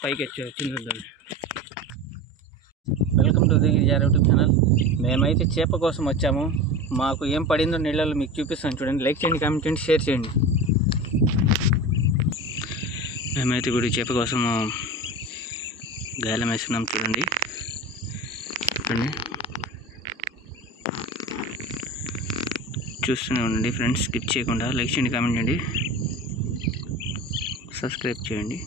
పైకి వచ్చింది. Welcome to the YouTube channel. మేమైతే చేప కోసం వచ్చాము. మాకు ఏం పడిందో నీళ్ళలో మీకు చూపిస్తాను చూడండి. లైక్ చేయండి, కామెంట్ చేయండి, షేర్ చేయండి. మేమైతే ఇప్పుడు చేప కోసం గాలం వేస్తున్నాం చూడండి. చూస్తూనే ఉండండి ఫ్రెండ్స్, స్కిప్ చేయకుండా. లైక్ చేయండి, కామెంట్ చేయండి, సబ్స్క్రైబ్ చేయండి.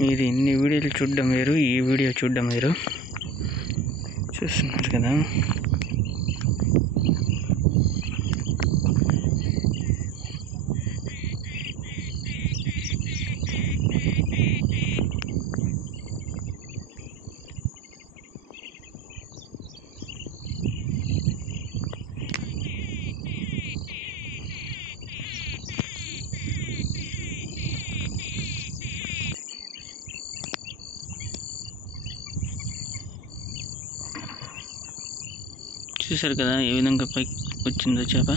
మీరు ఇన్ని వీడియోలు చూడడం వేరు, ఈ వీడియో చూడడం వేరు. చూస్తున్నారు కదా, చూసారు కదా ఏ విధంగా పైకి వచ్చిందో చేప.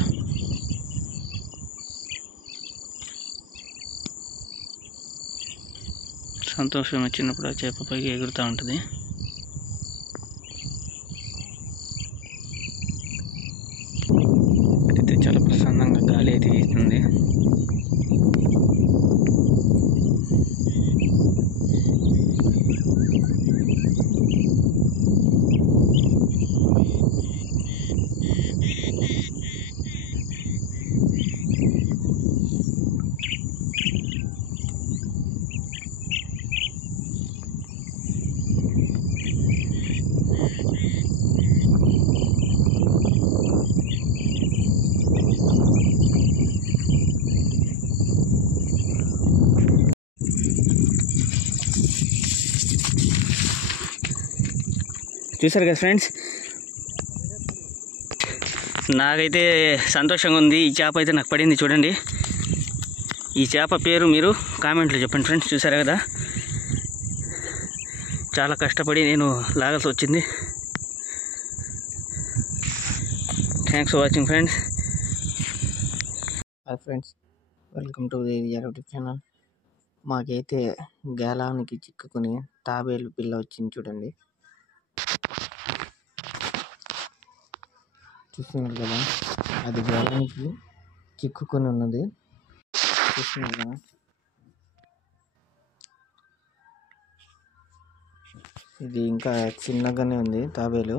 సంతోషం వచ్చినప్పుడు ఆ చేప పైకి ఎగురుతూ ఉంటుంది. అయితే చాలా ప్రశాంతంగా గాలి అయితే వీస్తుంది. చూసారు కదా ఫ్రెండ్స్, నాకైతే సంతోషంగా ఉంది. ఈ చేప అయితే నాకు పడింది చూడండి. ఈ చేప పేరు మీరు కామెంట్లో చెప్పండి ఫ్రెండ్స్. చూసారు కదా, చాలా కష్టపడి నేను లాగాల్సి వచ్చింది. Thanks for watching friends. Hi friends, welcome to the YouTube channel. మాకైతే గాలానికి చిక్కుకుని తాబేలు పిల్ల వచ్చింది చూడండి. చూస్తున్నారు కదా, అది గాలానికి చిక్కుకొని ఉన్నది. చూస్తున్నారు కదా, ఇది ఇంకా చిన్నగానే ఉంది తాబేలు.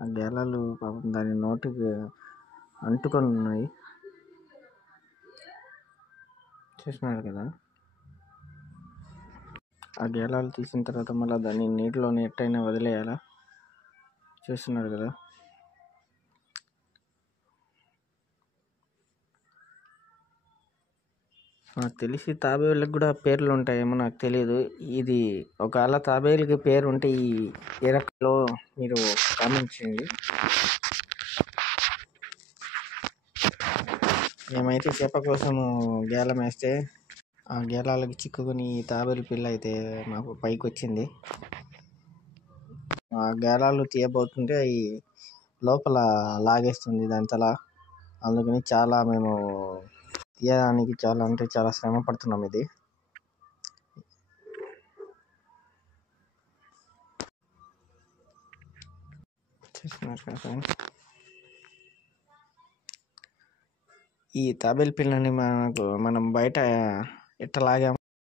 ఆ గేలాలు పాపం దాని నోటికి అంటుకొని ఉన్నాయి. చూస్తున్నారు కదా, ఆ గేలాలు తీసిన తర్వాత మళ్ళీ దాన్ని నీటిలోనే ఎట్టయినా వదిలేయాలా. చూస్తున్నారు కదా, నాకు తెలిసి తాబేళ్ళకి కూడా పేర్లు ఉంటాయేమో నాకు తెలియదు. ఇది ఒకవేళ తాబేలుకి పేరు ఉంటే ఈ ఏ రకంలో మీరు కామెంట్ చేయండి. మేమైతే చేప కోసము గేలం వేస్తే ఆ గేలాలకి చిక్కుకుని తాబేలు పిల్ల అయితే మాకు పైకి వచ్చింది. ఆ గేలాలు తీయబోతుంటే అవి లోపల లాగేస్తుంది దాని తల. అందుకని చాలా మేము తీయడానికి చాలా అంటే చాలా శ్రమ పడుతున్నాం. ఇది చూస్తున్నారు కదా ఫ్రెండ్స్, ఈ తాబేలు పిల్లని మనం బయట ఎట్ట లాగాము